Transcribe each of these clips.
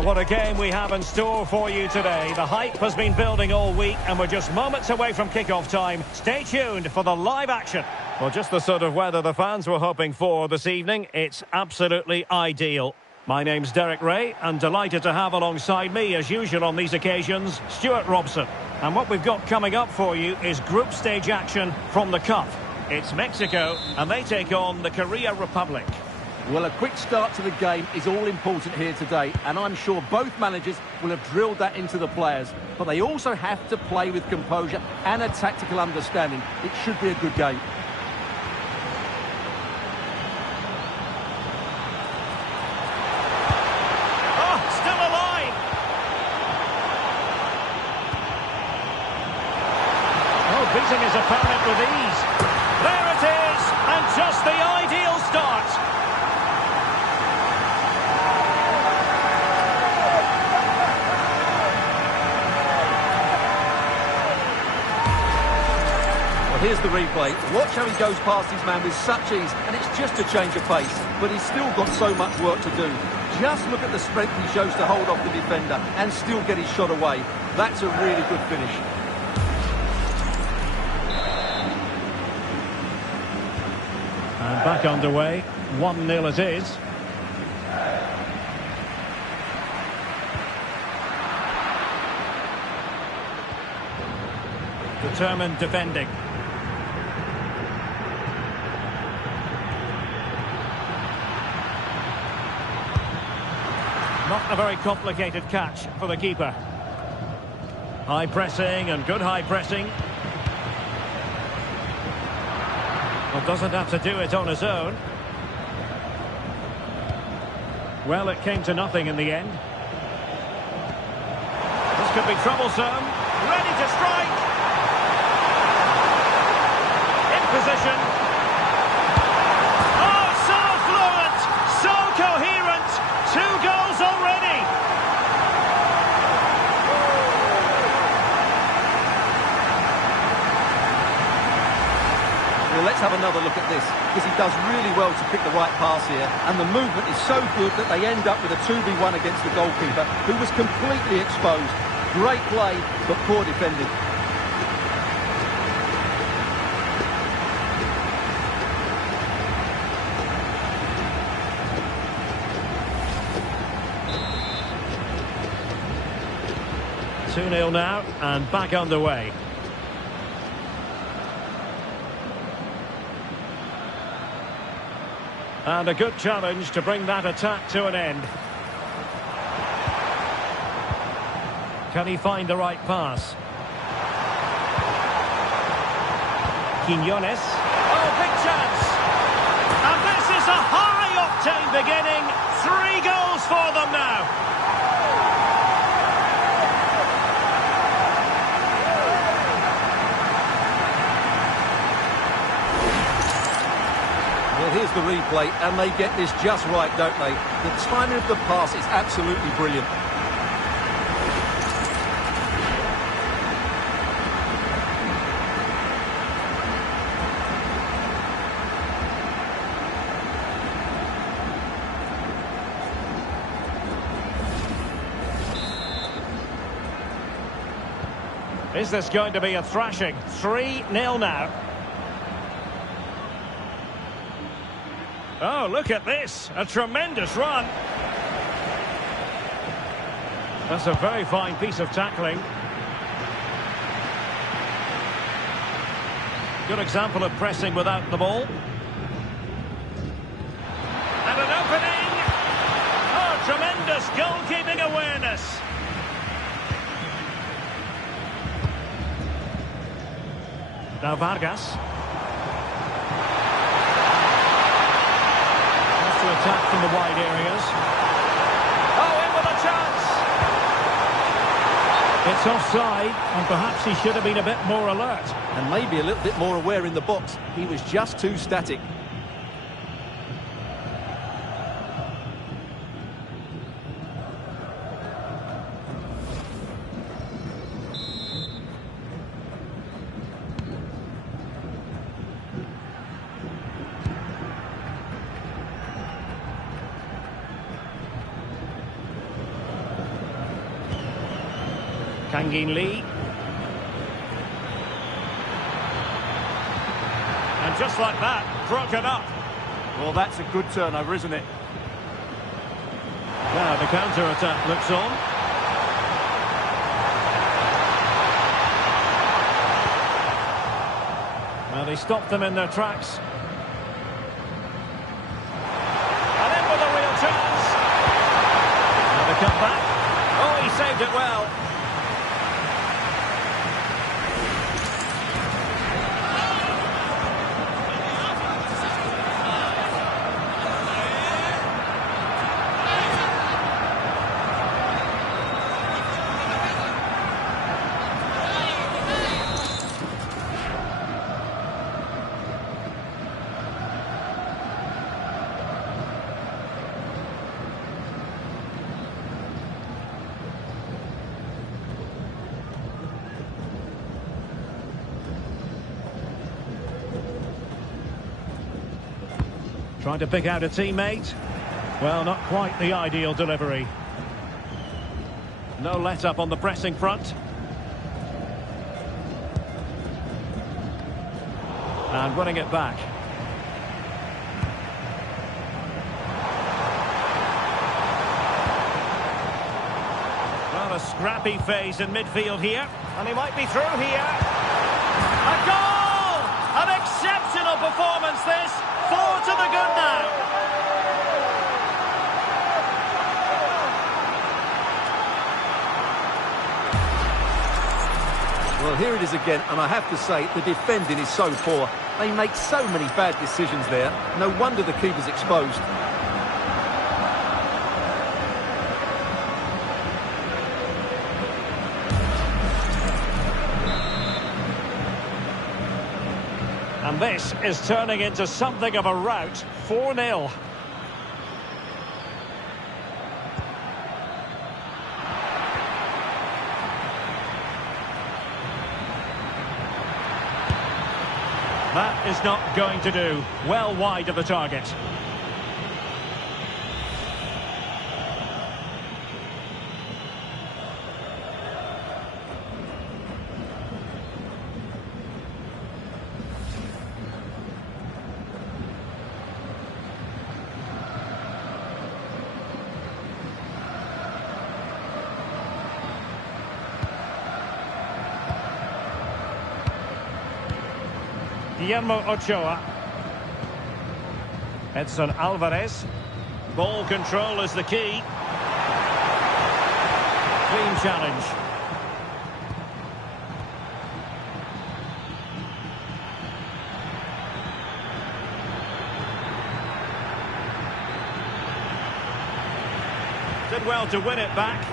Well, what a game we have in store for you today. The hype has been building all week and we're just moments away from kickoff time. Stay tuned for the live action. Well, just the sort of weather the fans were hoping for this evening. It's absolutely ideal. My name's Derek Ray and delighted to have alongside me, as usual on these occasions, Stuart Robson. And what we've got coming up for you is group stage action from the Cup. It's Mexico and they take on the Korea Republic. Well, a quick start to the game is all important here today, and I'm sure both managers will have drilled that into the players. But they also have to play with composure and a tactical understanding. It should be a good game. Oh, still alive! Oh, beating his opponent with ease. There it is, and just the ideal start. Here's the replay. Watch how he goes past his man with such ease, and it's just a change of pace. But he's still got so much work to do. Just look at the strength he shows to hold off the defender and still get his shot away. That's a really good finish. And back underway. 1-0 it is. Determined defending. Not a very complicated catch for the keeper. High pressing and good high pressing. Well, doesn't have to do it on his own. Well, it came to nothing in the end. This could be troublesome. Ready to strike. In position. Oh, so fluent, so coherent. 2 goals already. Well, let's have another look at this, because he does really well to pick the right pass here, and the movement is so good that they end up with a 2v1 against the goalkeeper, who was completely exposed. Great play, but poor defending. Two-nil now, and back underway. And a good challenge to bring that attack to an end. Can he find the right pass? Quiñones. Oh, big chance! And this is a high-octane beginning. 3 goals for them now. Well, here's the replay, and they get this just right, don't they? The timing of the pass is absolutely brilliant. Is this going to be a thrashing? 3-0 now. Oh, look at this. A tremendous run. That's a very fine piece of tackling. Good example of pressing without the ball. And an opening. Oh, tremendous goalkeeping awareness. Now Vargas. Has to attack from the wide areas. Oh, in with a chance. It's offside, and perhaps he should have been a bit more alert. And maybe a little bit more aware in the box. He was just too static. Kangin Lee. And just like that, broken up. Well, that's a good turnover, isn't it? Now the counter-attack looks on. Well, they stopped them in their tracks. And in with a real chance. Now the comeback. Oh, he saved it well. Trying to pick out a teammate. Well, not quite the ideal delivery. No let-up on the pressing front. And winning it back. Well, a scrappy phase in midfield here. And he might be through here. A goal! An exceptional performance, this. 4 to the good now. Well, here it is again, and I have to say, the defending is so poor. They make so many bad decisions there. No wonder the keeper's exposed. And this is turning into something of a rout. 4-0. That is not going to do. Well wide of the target. Guillermo Ochoa. Edson Alvarez. Ball control is the key. Clean challenge. Did well to win it back.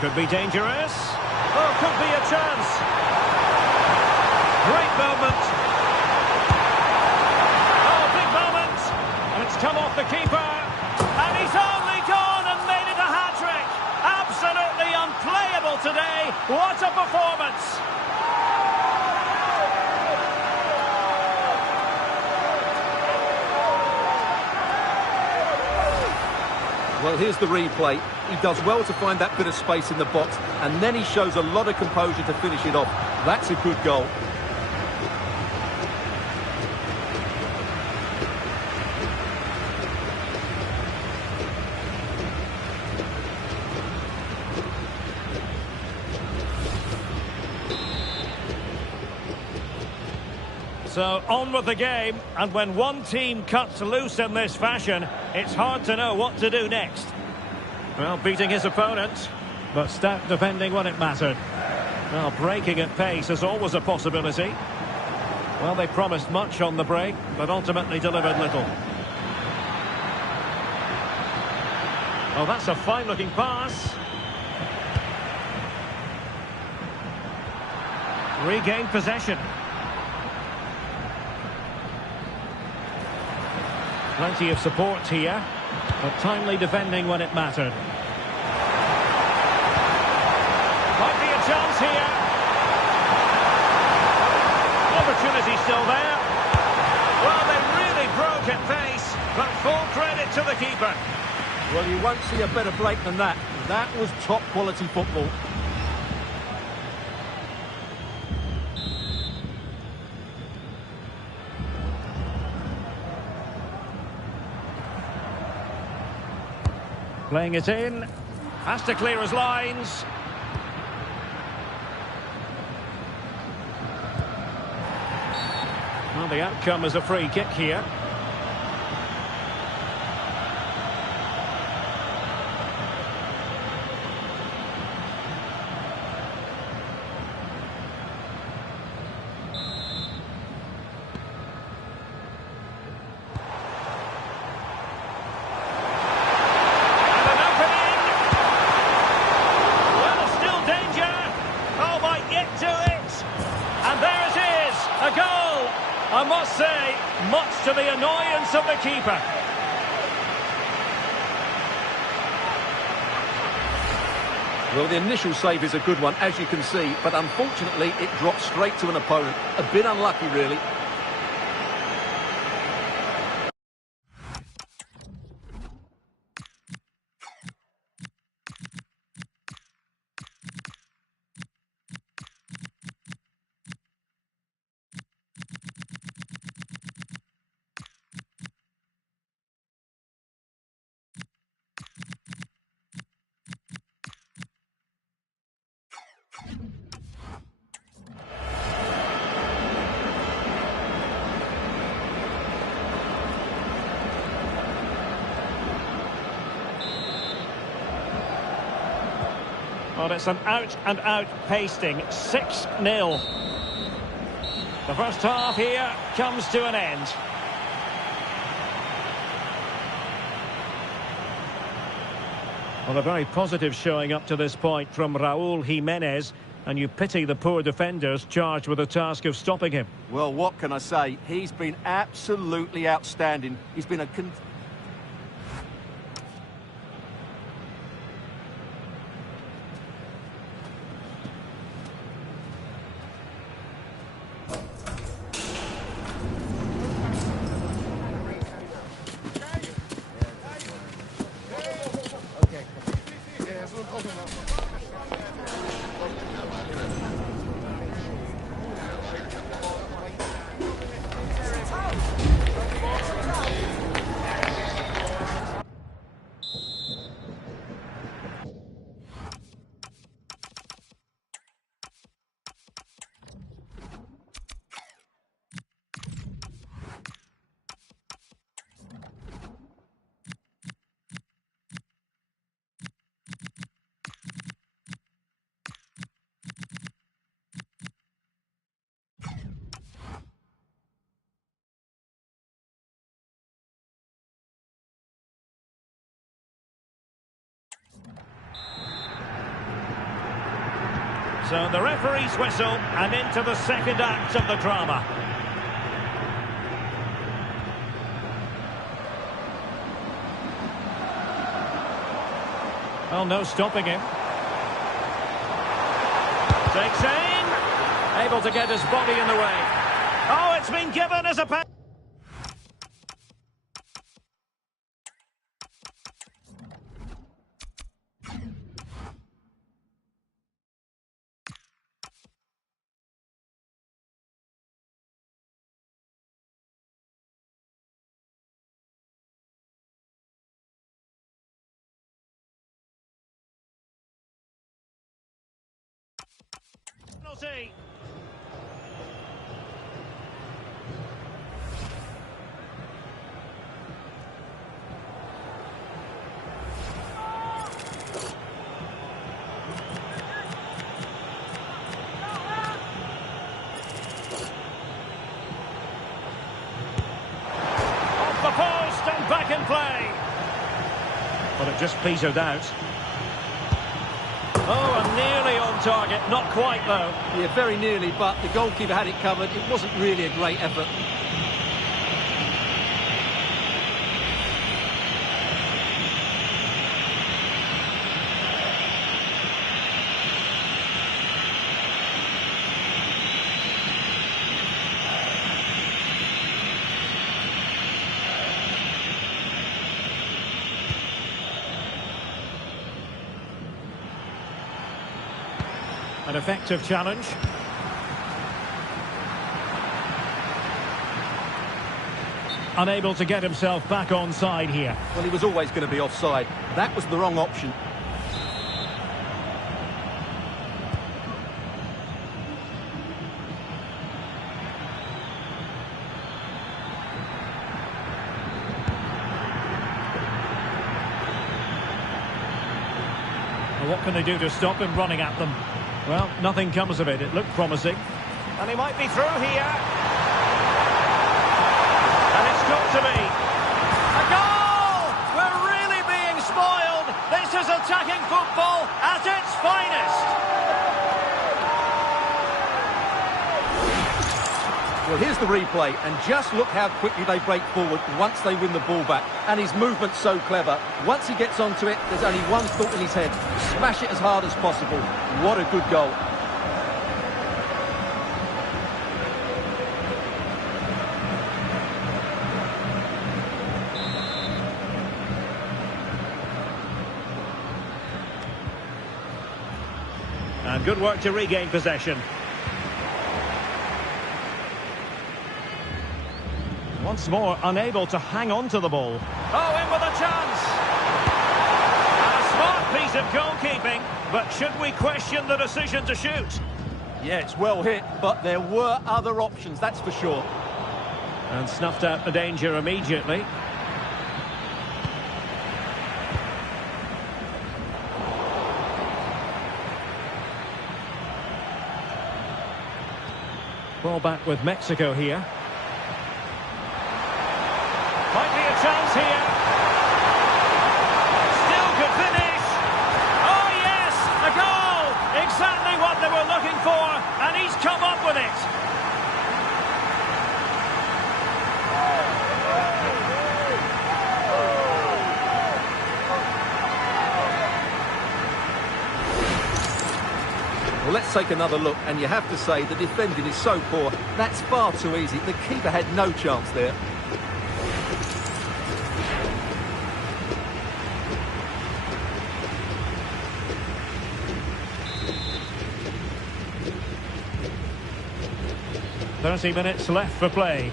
Could be dangerous. Oh, could be a chance. Great moment. It's come off the keeper, and he's only gone and made it a hat-trick. Absolutely unplayable today. What a performance. Well, here's the replay. He does well to find that bit of space in the box, and then he shows a lot of composure to finish it off. That's a good goal. So on with the game, and when one team cuts loose in this fashion, it's hard to know what to do next. Well, beating his opponent, but stout defending when it mattered. Well, breaking at pace is always a possibility. Well, they promised much on the break, but ultimately delivered little. Oh, that's a fine-looking pass. Regained possession. Plenty of support here, but timely defending when it mattered. Might be a chance here. Opportunity still there. Well, they really broke at pace, but full credit to the keeper. Well, you won't see a better break than that. That was top quality football. Playing it in. Has to clear his lines. Well, the outcome is a free kick here. I must say, much to the annoyance of the keeper. Well, the initial save is a good one, as you can see, but unfortunately it dropped straight to an opponent. A bit unlucky, really. Well, it's an out-and-out pasting, 6-0. The first half here comes to an end. Well, a very positive showing up to this point from Raúl Jiménez, and you pity the poor defenders charged with the task of stopping him. Well, what can I say? He's been absolutely outstanding. He's been a... So the referee's whistle, and into the second act of the drama. Well, no stopping him. Takes aim. Able to get his body in the way. Oh, it's been given as a penalty. Off the post and back in play. But it just petered out. Oh, and nearly on target. Not quite, though. Yeah, very nearly, but the goalkeeper had it covered. It wasn't really a great effort. An effective challenge. Unable to get himself back on side here. Well, he was always going to be offside. That was the wrong option. What can they do to stop him running at them? Well, nothing comes of it. It looked promising. And he might be through here. And it's got to be. A goal! We're really being spoiled. This is attacking football at its finest. Well, here's the replay, and just look how quickly they break forward once they win the ball back. And his movement's so clever. Once he gets onto it, there's only one thought in his head. Smash it as hard as possible. What a good goal. And good work to regain possession. Once more, unable to hang on to the ball. Oh, in with a chance! And a smart piece of goalkeeping, but should we question the decision to shoot? Yeah, it's well hit, but there were other options, that's for sure. And snuffed out the danger immediately. Ball back with Mexico here. Might be a chance here. Still could finish. Oh, yes! A goal! Exactly what they were looking for, and he's come up with it. Well, let's take another look, and you have to say the defending is so poor. That's far too easy. The keeper had no chance there. "30 minutes left for play.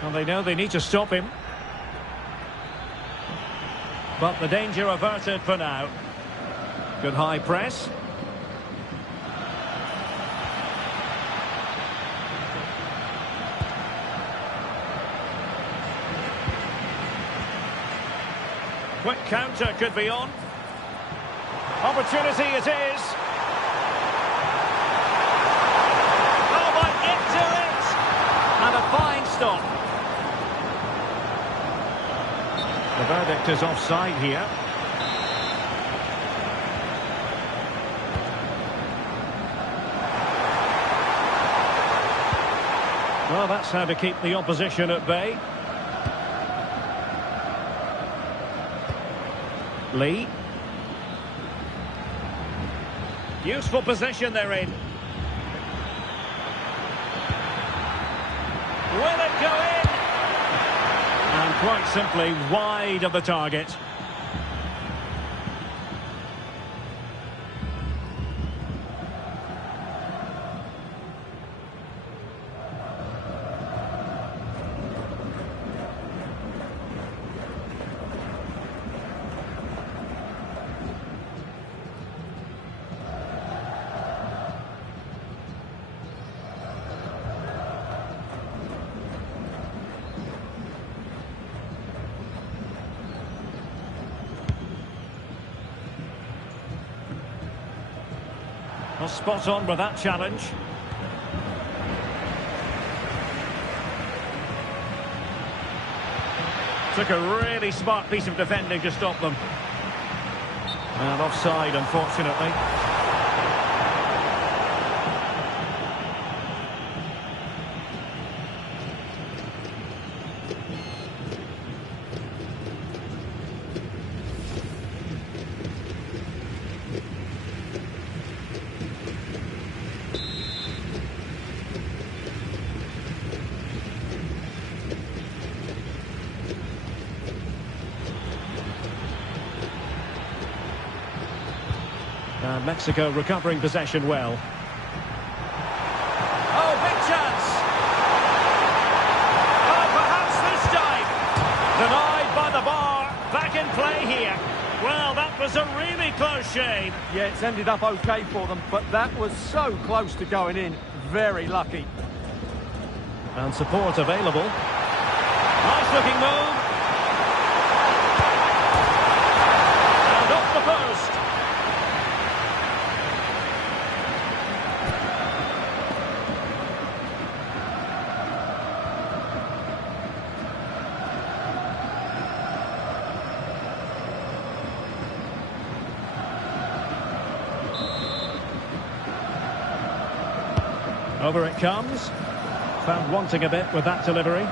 Well, they know they need to stop him. But the danger averted for now. Good high press. Quick counter could be on. Opportunity it is. Oh, but into it! And a fine stop. The verdict is offside here. Well, that's how to keep the opposition at bay. Lee. Useful position they're in. Will it go in? And quite simply wide of the target. Well, spot on with that challenge. Took a really smart piece of defending to stop them. And offside, unfortunately. Mexico recovering possession well. Oh, big chance! a really close shave. Yeah, it's ended up okay for them, but that was so close to going in. Very lucky. And support available. Nice looking move. And off the post. Over it comes. Found wanting a bit with that delivery.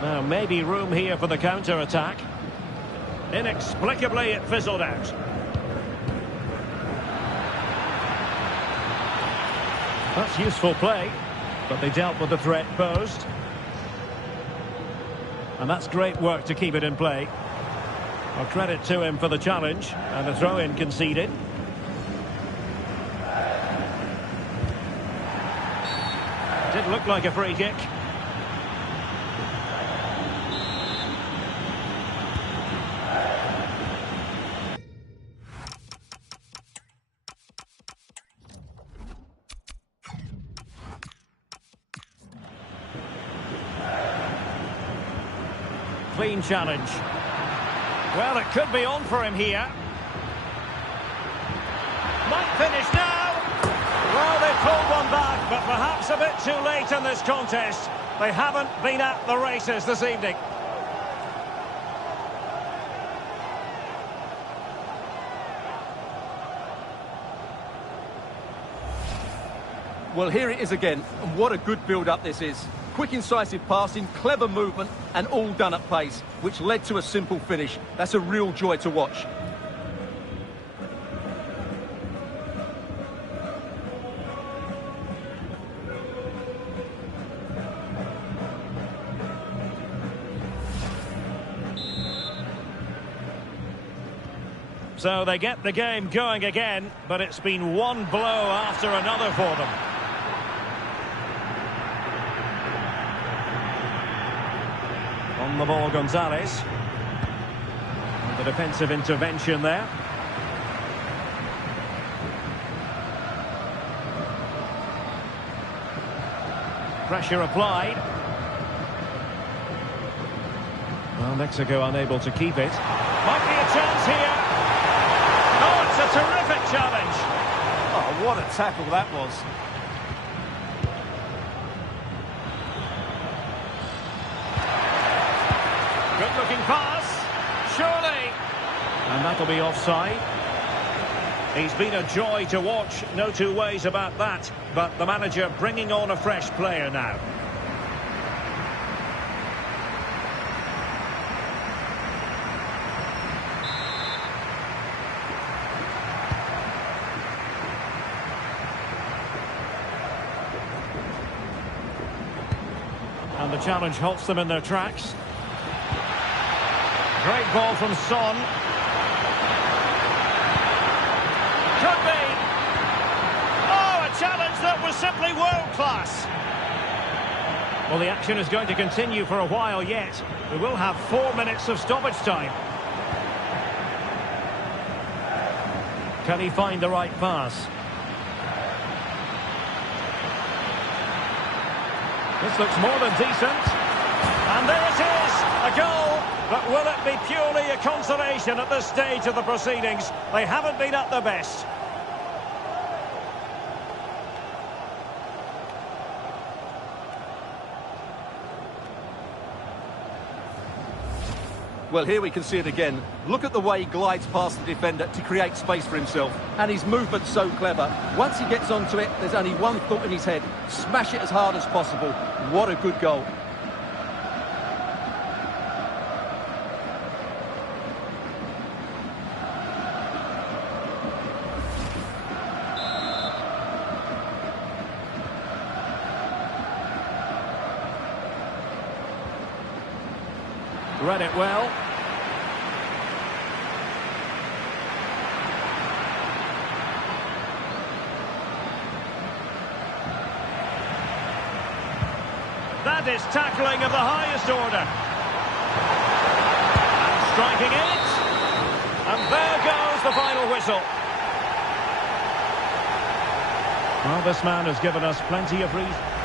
Now maybe room here for the counter-attack. Inexplicably it fizzled out. That's useful play, but they dealt with the threat posed. And that's great work to keep it in play. Well, credit to him for the challenge, and a throw-in conceded. Did look like a free kick. Clean challenge. Well, it could be on for him here. Might finish now. Well, they pulled one back, but perhaps a bit too late in this contest. They haven't been at the races this evening. Well, here it is again, and what a good build-up this is. Quick, incisive passing, clever movement, and all done at pace, which led to a simple finish. That's a real joy to watch. So they get the game going again, but it's been one blow after another for them. On the ball, Gonzalez. And the defensive intervention there. Pressure applied. Well, Mexico unable to keep it. Might be a chance here. Oh, it's a terrific challenge. Oh, what a tackle that was. Good-looking pass. Surely. And that'll be offside. He's been a joy to watch, no two ways about that. But the manager bringing on a fresh player now. And the challenge halts them in their tracks. Great ball from Son. Could be. Oh, a challenge that was simply world-class. Well, the action is going to continue for a while yet. We will have 4 minutes of stoppage time. Can he find the right pass? This looks more than decent. And there it is, a goal. But will it be purely a consolation at this stage of the proceedings? They haven't been at their best. Well, here we can see it again. Look at the way he glides past the defender to create space for himself. And his movement's so clever. Once he gets onto it, there's only one thought in his head. Smash it as hard as possible. What a good goal. Read it well. That is tackling of the highest order. And striking it. And there goes whistle. Well, this man has given us plenty of reason.